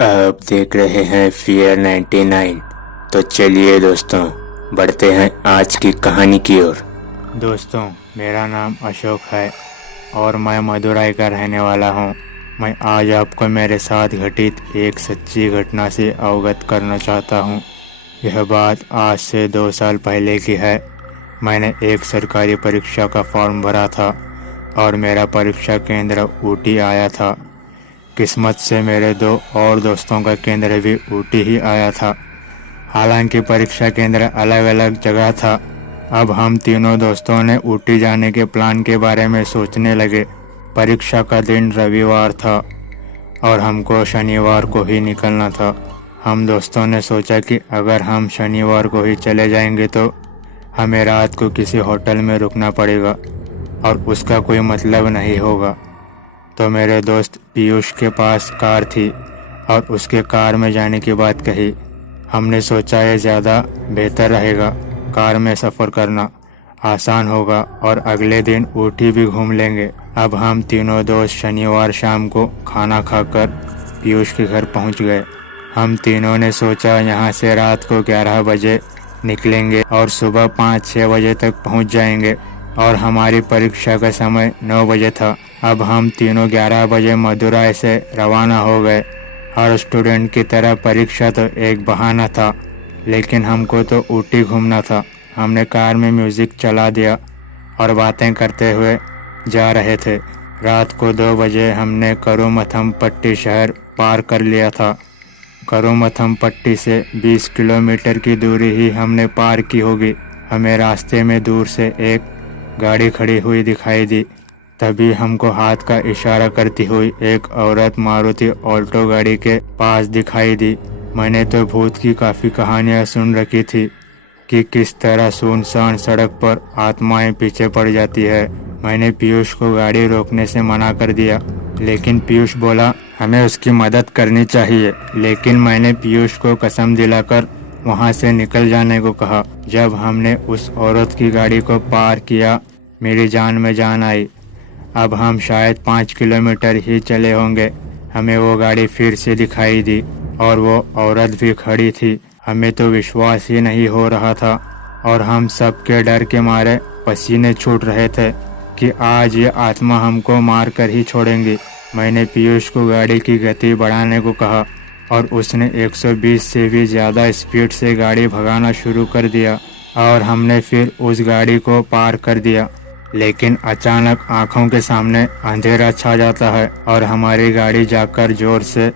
आप देख रहे हैं फियर 99। तो चलिए दोस्तों, बढ़ते हैं आज की कहानी की ओर। दोस्तों, मेरा नाम अशोक है और मैं मदुरई का रहने वाला हूँ। मैं आज आपको मेरे साथ घटित एक सच्ची घटना से अवगत करना चाहता हूँ। यह बात आज से 2 साल पहले की है। मैंने एक सरकारी परीक्षा का फॉर्म भरा था और मेरा परीक्षा केंद्र ऊटी आया था। किस्मत से मेरे 2 और दोस्तों का केंद्र भी ऊटी ही आया था। हालांकि परीक्षा केंद्र अलग अलग जगह था। अब हम तीनों दोस्तों ने ऊटी जाने के प्लान के बारे में सोचने लगे। परीक्षा का दिन रविवार था और हमको शनिवार को ही निकलना था। हम दोस्तों ने सोचा कि अगर हम शनिवार को ही चले जाएंगे तो हमें रात को किसी होटल में रुकना पड़ेगा और उसका कोई मतलब नहीं होगा। तो मेरे दोस्त पीयूष के पास कार थी और उसके कार में जाने की बात कही। हमने सोचा ये ज़्यादा बेहतर रहेगा, कार में सफ़र करना आसान होगा और अगले दिन ऊटी भी घूम लेंगे। अब हम तीनों दोस्त शनिवार शाम को खाना खाकर पीयूष के घर पहुंच गए। हम तीनों ने सोचा यहाँ से रात को 11 बजे निकलेंगे और सुबह 5-6 बजे तक पहुंच जाएंगे और हमारी परीक्षा का समय 9 बजे था। अब हम तीनों 11 बजे मदुरई से रवाना हो गए। हर स्टूडेंट की तरह परीक्षा तो एक बहाना था, लेकिन हमको तो ऊटी घूमना था। हमने कार में म्यूज़िक चला दिया और बातें करते हुए जा रहे थे। रात को 2 बजे हमने करुमथमपट्टी शहर पार कर लिया था। करुमथमपट्टी से 20 किलोमीटर की दूरी ही हमने पार की होगी। हमें रास्ते में दूर से एक गाड़ी खड़ी हुई दिखाई दी। तभी हमको हाथ का इशारा करती हुई एक औरत मारुति ऑल्टो गाड़ी के पास दिखाई दी। मैंने तो भूत की काफ़ी कहानियाँ सुन रखी थी कि किस तरह सुनसान सड़क पर आत्माएं पीछे पड़ जाती है। मैंने पीयूष को गाड़ी रोकने से मना कर दिया, लेकिन पीयूष बोला हमें उसकी मदद करनी चाहिए। लेकिन मैंने पीयूष को कसम दिलाकर वहाँ से निकल जाने को कहा। जब हमने उस औरत की गाड़ी को पार किया, मेरी जान में जान आई। अब हम शायद 5 किलोमीटर ही चले होंगे। हमें वो गाड़ी फिर से दिखाई दी और वो औरत भी खड़ी थी। हमें तो विश्वास ही नहीं हो रहा था और हम सब के डर के मारे पसीने छूट रहे थे कि आज ये आत्मा हमको मार कर ही छोड़ेंगी। मैंने पीयूष को गाड़ी की गति बढ़ाने को कहा और उसने 120 से भी ज़्यादा स्पीड से गाड़ी भगाना शुरू कर दिया और हमने फिर उस गाड़ी को पार कर दिया। लेकिन अचानक आंखों के सामने अंधेरा छा जाता है और हमारी गाड़ी जाकर जोर से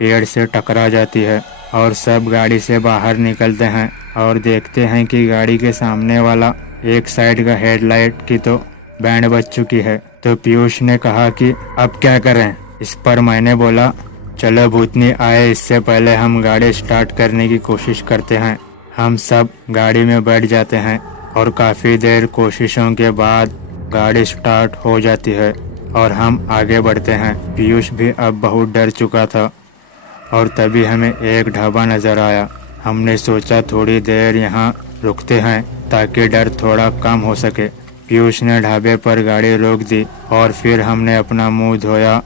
पेड़ से टकरा जाती है और सब गाड़ी से बाहर निकलते हैं और देखते हैं कि गाड़ी के सामने वाला एक साइड का हेडलाइट की तो बैंड बज चुकी है। तो पीयूष ने कहा कि अब क्या करें। इस पर मैंने बोला चलो भूतनी आए इससे पहले हम गाड़ी स्टार्ट करने की कोशिश करते हैं। हम सब गाड़ी में बैठ जाते हैं और काफ़ी देर कोशिशों के बाद गाड़ी स्टार्ट हो जाती है और हम आगे बढ़ते हैं। पीयूष भी अब बहुत डर चुका था और तभी हमें एक ढाबा नज़र आया। हमने सोचा थोड़ी देर यहाँ रुकते हैं ताकि डर थोड़ा कम हो सके। पीयूष ने ढाबे पर गाड़ी रोक दी और फिर हमने अपना मुंह धोया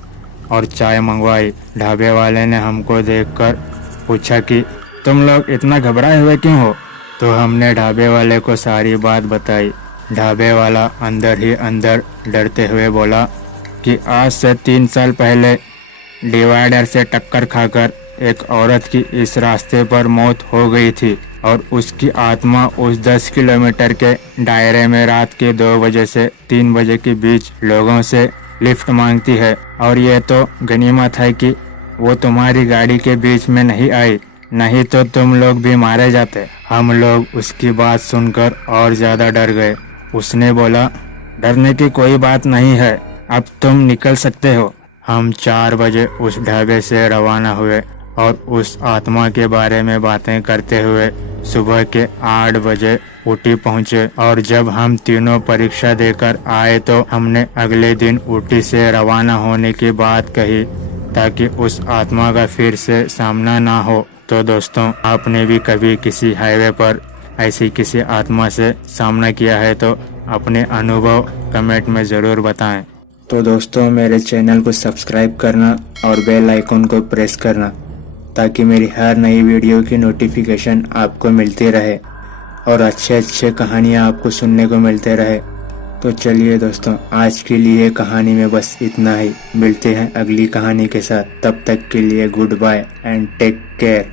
और चाय मंगवाई। ढाबे वाले ने हमको देखकर पूछा कि तुम लोग इतना घबराए हुए क्यों हो। तो हमने ढाबे वाले को सारी बात बताई। ढाबे वाला अंदर ही अंदर डरते हुए बोला कि आज से 3 साल पहले डिवाइडर से टक्कर खाकर एक औरत की इस रास्ते पर मौत हो गई थी और उसकी आत्मा उस 10 किलोमीटर के दायरे में रात के 2 बजे से 3 बजे के बीच लोगों से लिफ्ट मांगती है। और ये तो गनीमत है कि वो तुम्हारी गाड़ी के बीच में नहीं आई, नहीं तो तुम लोग भी मारे जाते। हम लोग उसकी बात सुनकर और ज़्यादा डर गए। उसने बोला डरने की कोई बात नहीं है, अब तुम निकल सकते हो। हम 4 बजे उस ढाबे से रवाना हुए और उस आत्मा के बारे में बातें करते हुए सुबह के 8 बजे ऊटी पहुंचे। और जब हम तीनों परीक्षा देकर आए तो हमने अगले दिन ऊटी से रवाना होने की बात कही ताकि उस आत्मा का फिर से सामना ना हो। तो दोस्तों, आपने भी कभी किसी हाईवे पर ऐसी किसी आत्मा से सामना किया है तो अपने अनुभव कमेंट में ज़रूर बताएं। तो दोस्तों, मेरे चैनल को सब्सक्राइब करना और बेल आइकन को प्रेस करना ताकि मेरी हर नई वीडियो की नोटिफिकेशन आपको मिलती रहे और अच्छे कहानियाँ आपको सुनने को मिलते रहे। तो चलिए दोस्तों, आज के लिए कहानी में बस इतना ही। मिलते हैं अगली कहानी के साथ। तब तक के लिए good bye and take care.